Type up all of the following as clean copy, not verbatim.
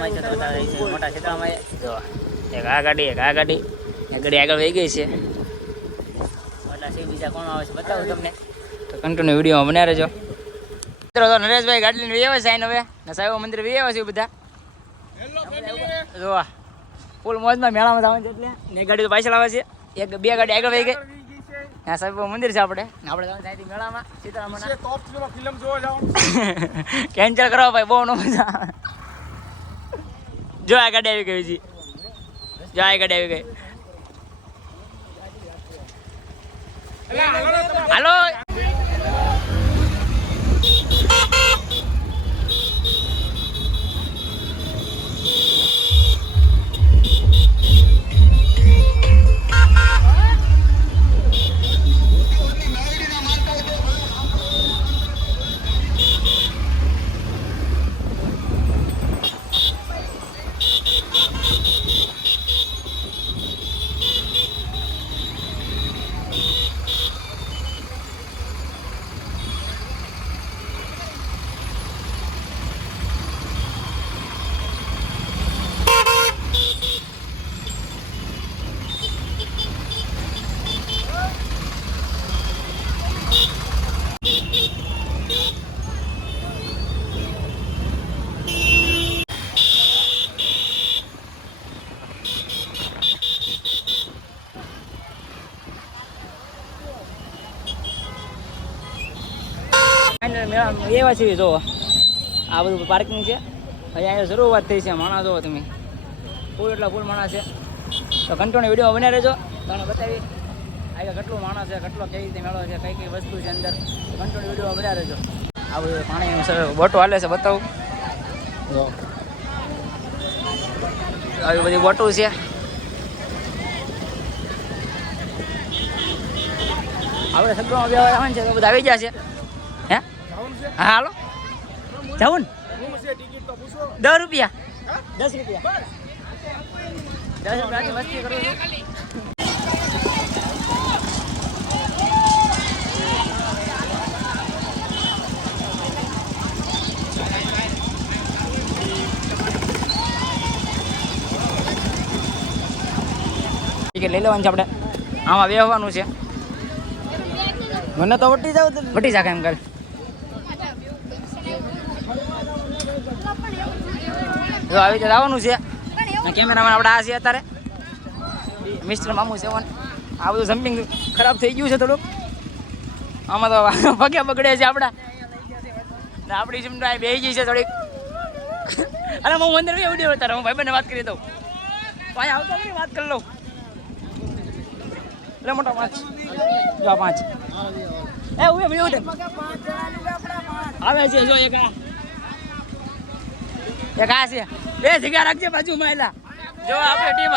છેતરામાં છે તો મોટા છેતરામાં જો એક આ ગાડી એક ગાડી આગળ વહી ગઈ છે. એટલા છે બીજા કોણ આવે છે બતાવું તમને તો કન્ટિન્યુ વિડીયો બન્યા રહેજો. મિત્રો તો નરેશભાઈ ગાડી લઈને આવ્યા છે હવે ને સાહેબ મંદિર આવ્યા છે બધા જોવા ફૂલ મોજમાં મેળામાં જવાનું છે એટલે ને ગાડી તો પાછળ આવે છે એક બે ગાડી આગળ વહી ગઈ. હા સાહેબ મંદિર છે આપણે જવાનું થાય મેળામાં સીતારામના ફિલ્મ જોવા જવાનું કેન્સલ કરવા ભાઈ બહુ ન મજા જો આ ગાડી આવી ગઈ છે જો આ ગાડી આવી ગઈ હાલો એવા છે જો આ બધું પાર્કિંગ છે અહીંયા શરૂઆત થઈ છે માણસ જોવો તમે ફૂલ એટલા ફૂલ માણસ છે તો કન્ટિન્યુ વિડીયો બન્યા રહેજો તમને બતાવી આગળ કેટલું માણસ છે કેટલો કેવી રીતે મેળો છે કઈ કઈ વસ્તુ છે અંદર કન્ટિન્યુ વિડીયો બન્યા રહેજો. આ બધું પાણીનું બોટો હાલે છે બતાવું જો આવી બધી બોટો છે. આપણે સગડામાં બેવા આવવાનું છે તો બધા આવી ગયા છે હે હા હાલો જવું ને 10 રૂપિયા 10 રૂપિયા 10 રૂપિયાની મસ્તી કરું છું. ટિકિટ લઈ લેવાની છે આપણે આમાં બેસવાનું છે. મને તો વટી જાવ એમ કર જો આવી રીતે આવવાનું છે. કેમેરામેન આપણે આ છે અત્યારે મિસ્ટર મામુ સેવન. આ બધું જમ્પિંગ ખરાબ થઈ ગયું છે થોડુંક આમાં તો પગે બગડે છે આપણા ને આપણી જીમ બેસી ગઈ છે થોડીક. અરે હું અંદર વિડીયો ઉતારો હું ભાઈબંધને વાત કરી દઉં ભાઈ આવતા કરી વાત કરી લઉં એટલે મોટા 5 જો 5 એ ઉભે આવે છે જો એક આ છે 2 જગ્યા રાખજે બાજુ મહિલા જો આપણે ટીમ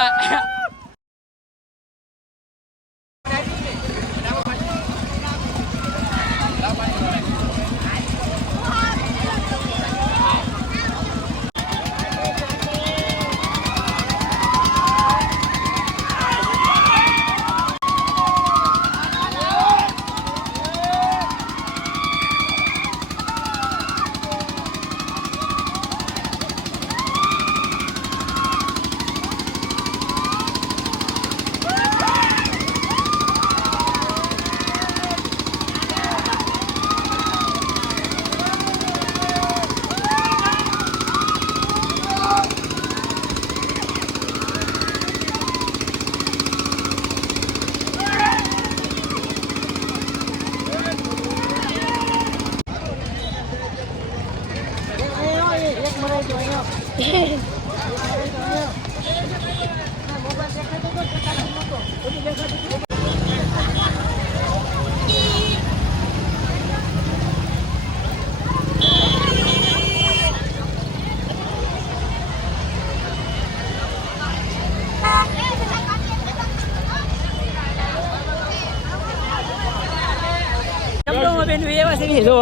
જો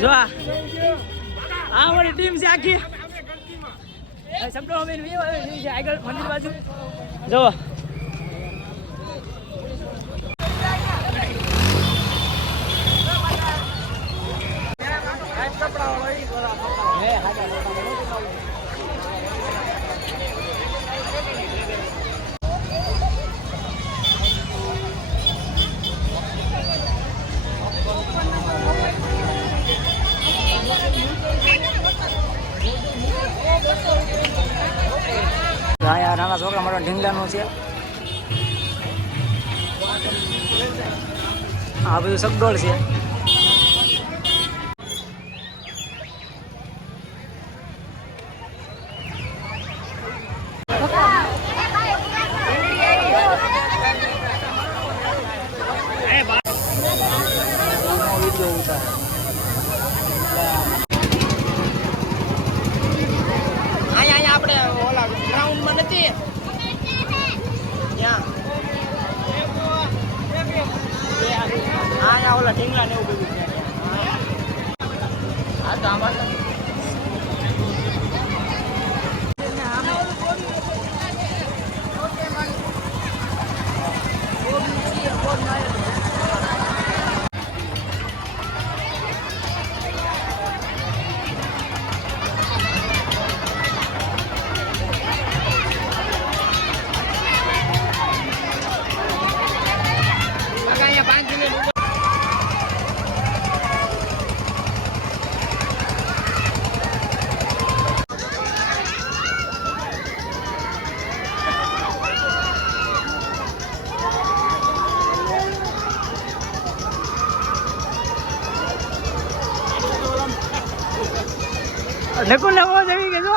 જો આ અમારી ટીમ છે આખી સપનો બેન આગળ મંદિર બાજુ જો મજાનો છે. આ બધું સગડોળ છે. અહીંયા આપણે ઓલા ગ્રાઉન્ડમાં નથી ત્યાં અહીંયા ઓલા ઢીંગલા ને એવું બધું છે. હા તો આમાં નકુલ ને મોજ આવી ગઈ જો.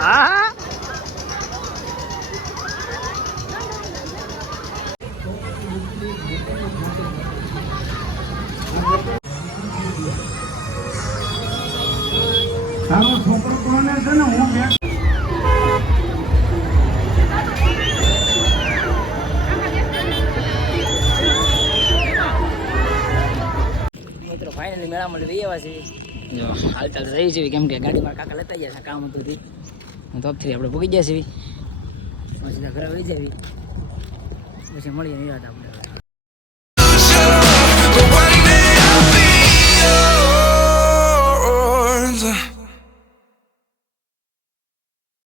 હા તારો છોકરો કોને છે ને હું મિત્રો ફાઇનલી મેળામાં લઈ આવ્યા છે. જો હાલચાલ રહી છે કેમ કે ગાડીમાં કાકા લેતા ગયા છે કામ હતું થી તો ફરી આપણે ભૂગી ગયા છે સીધા ઘરે વહી જાય પછી મળીએ નિરાત આપણે.